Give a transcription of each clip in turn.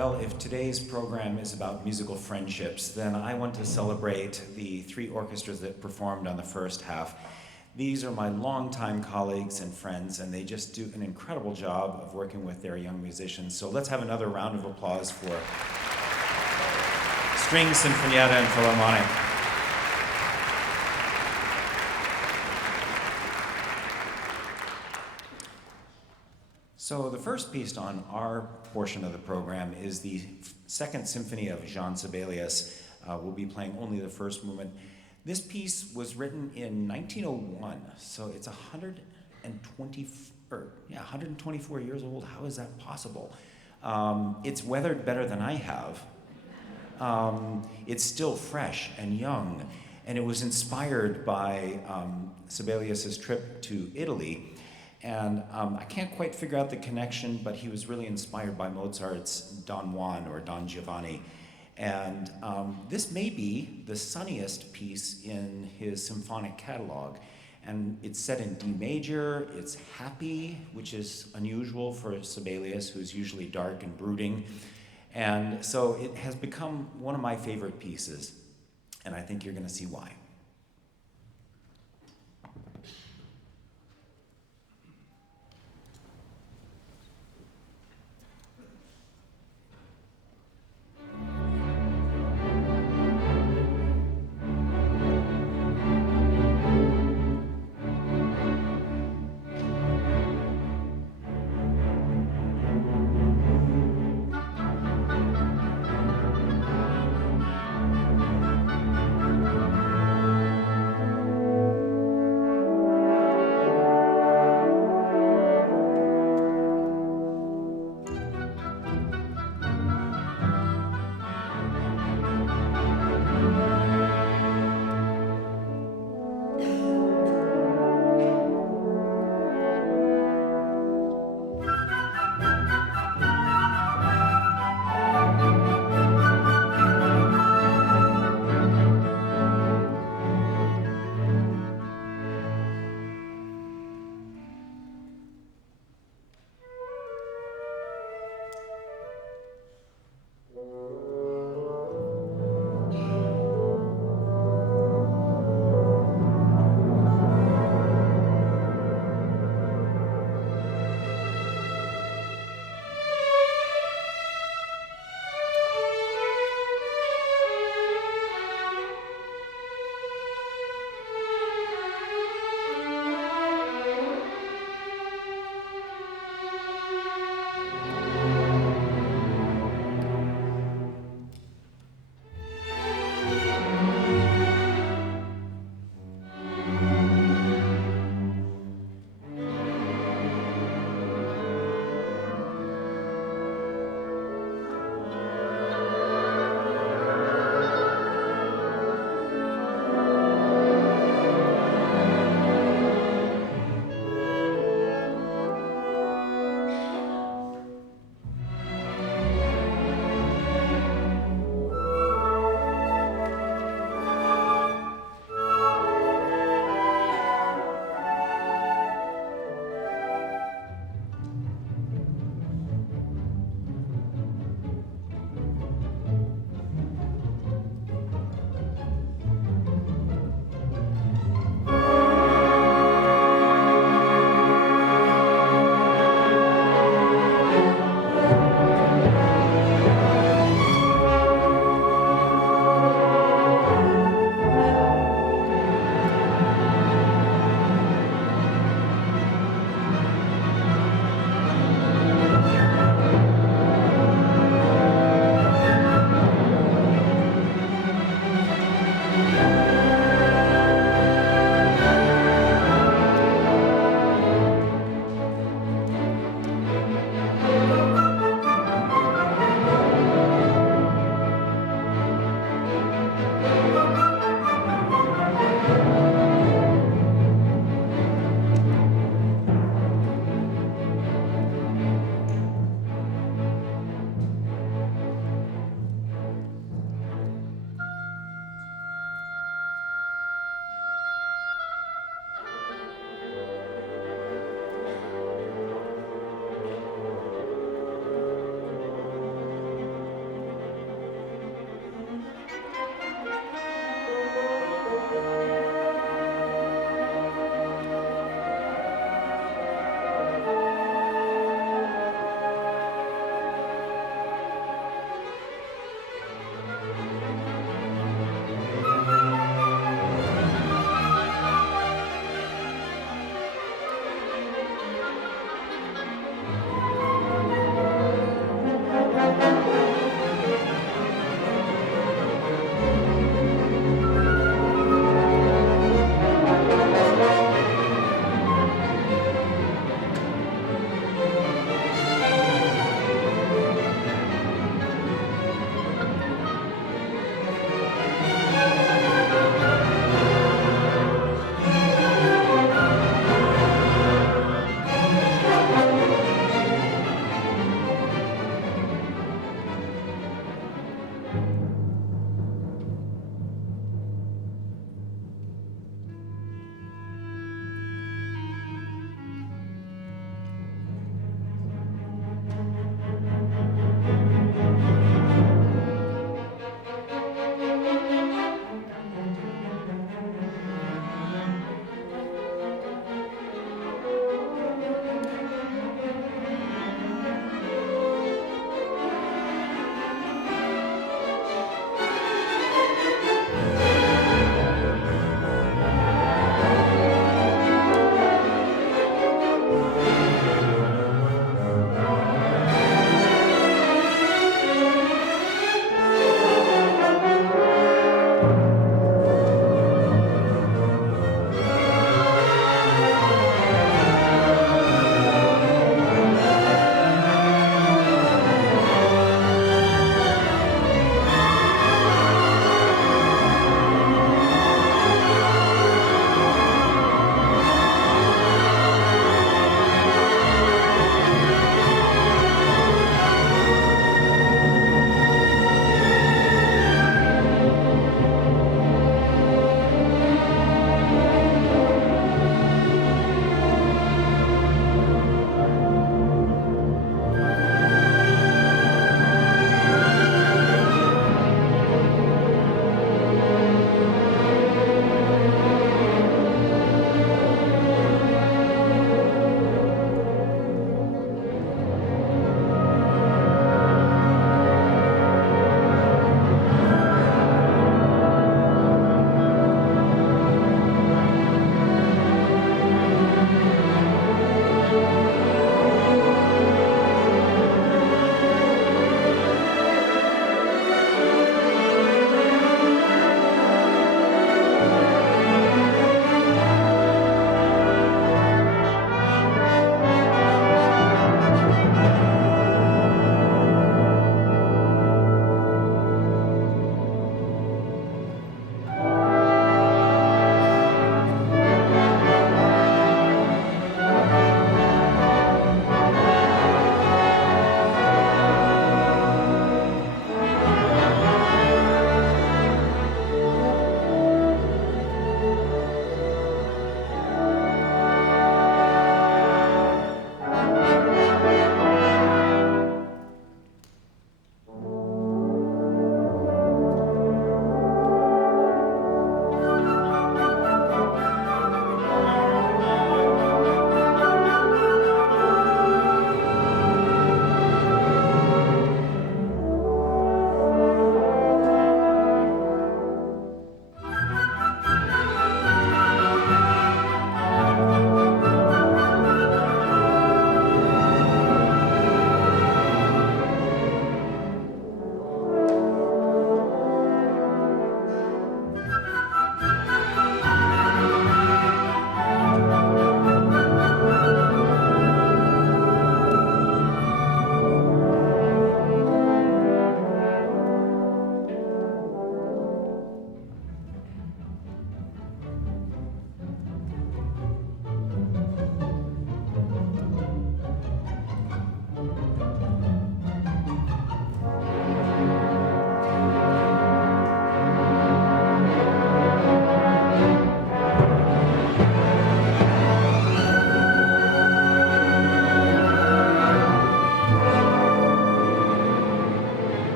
Well, if today's program is about musical friendships, then I want to celebrate the three orchestras that performed on the first half. These are my longtime colleagues and friends, and they just do an incredible job of working with their young musicians. So let's have another round of applause for String Sinfonietta and Philharmonic. So the first piece on our portion of the program is the Second Symphony of Jean Sibelius. We'll be playing only the first movement. This piece was written in 1901, so it's 124 years old. How is that possible? It's weathered better than I have. It's still fresh and young, and it was inspired by Sibelius's trip to Italy. And I can't quite figure out the connection, but he was really inspired by Mozart's Don Juan or Don Giovanni. And this may be the sunniest piece in his symphonic catalog. And it's set in D major, it's happy, which is unusual for Sibelius, who's usually dark and brooding. And so it has become one of my favorite pieces, and I think you're going to see why.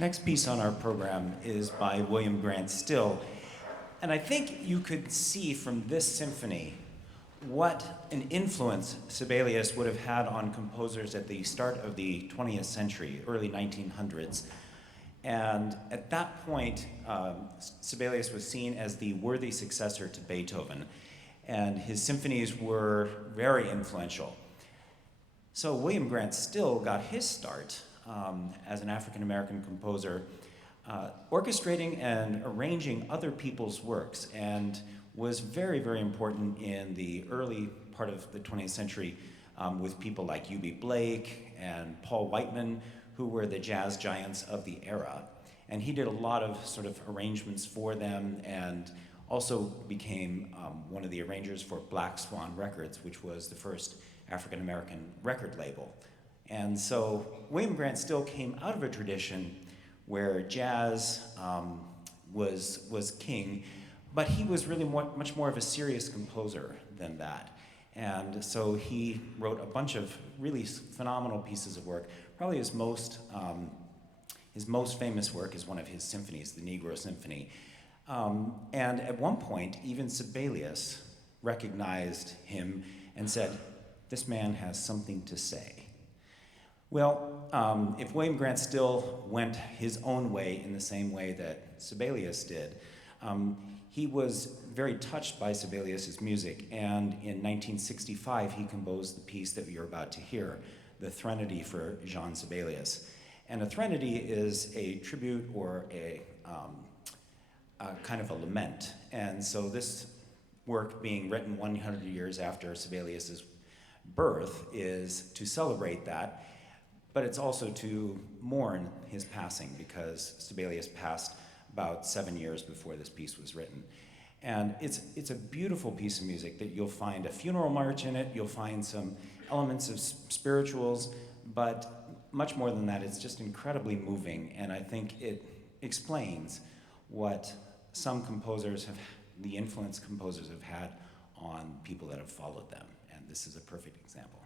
Next piece on our program is by William Grant Still. And I think you could see from this symphony what an influence Sibelius would have had on composers at the start of the 20th century, early 1900s. And at that point, Sibelius was seen as the worthy successor to Beethoven, and his symphonies were very influential. So William Grant Still got his start as an African-American composer, orchestrating and arranging other people's works, and was very, very important in the early part of the 20th century with people like U.B. Blake and Paul Whiteman, who were the jazz giants of the era. And he did a lot of sort of arrangements for them, and also became one of the arrangers for Black Swan Records, which was the first African-American record label. And so William Grant Still came out of a tradition where jazz was king, but he was really much more of a serious composer than that. And so he wrote a bunch of really phenomenal pieces of work. Probably his most famous work is one of his symphonies, the Negro Symphony. And at one point, even Sibelius recognized him and said, "This man has something to say." Well, if William Grant Still went his own way in the same way that Sibelius did, he was very touched by Sibelius's music, and in 1965 he composed the piece that you're about to hear, the Threnody for Jean Sibelius. And a threnody is a tribute or a kind of a lament. And so this work, being written 100 years after Sibelius's birth, is to celebrate that, but it's also to mourn his passing, because Sibelius passed about 7 years before this piece was written. And it's a beautiful piece of music that you'll find a funeral march in it, you'll find some elements of spirituals, but much more than that, it's just incredibly moving, and I think it explains what some composers have, the influence composers have had on people that have followed them, and this is a perfect example.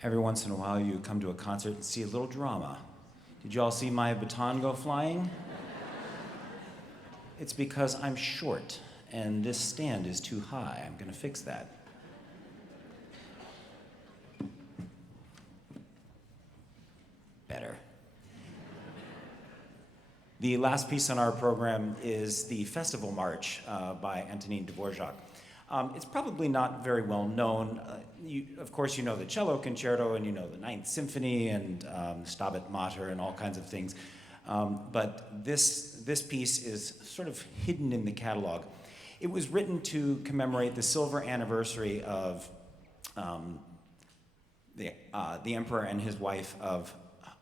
Every once in a while, you come to a concert and see a little drama. Did you all see my baton go flying? It's because I'm short, and this stand is too high. I'm going to fix that. Better. The last piece on our program is the Festival March by Antonín Dvořák. It's probably not very well known. Of course, you know the cello concerto, and you know the Ninth Symphony, and Stabat Mater, and all kinds of things. But this piece is sort of hidden in the catalog. It was written to commemorate the silver anniversary of the emperor and his wife of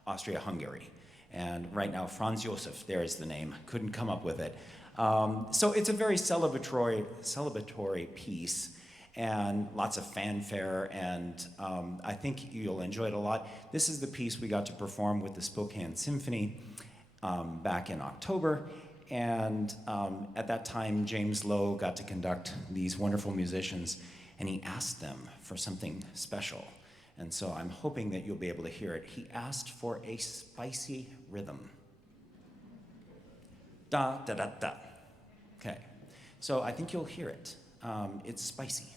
Austria-Hungary. And right now, Franz Josef, there is the name, couldn't come up with it. So it's a very celebratory piece, and lots of fanfare, and I think you'll enjoy it a lot. This is the piece we got to perform with the Spokane Symphony back in October, and at that time, James Lowe got to conduct these wonderful musicians, and he asked them for something special. And so I'm hoping that you'll be able to hear it. He asked for a spicy rhythm. Da, da, da, da. Okay, so I think you'll hear it. It's spicy.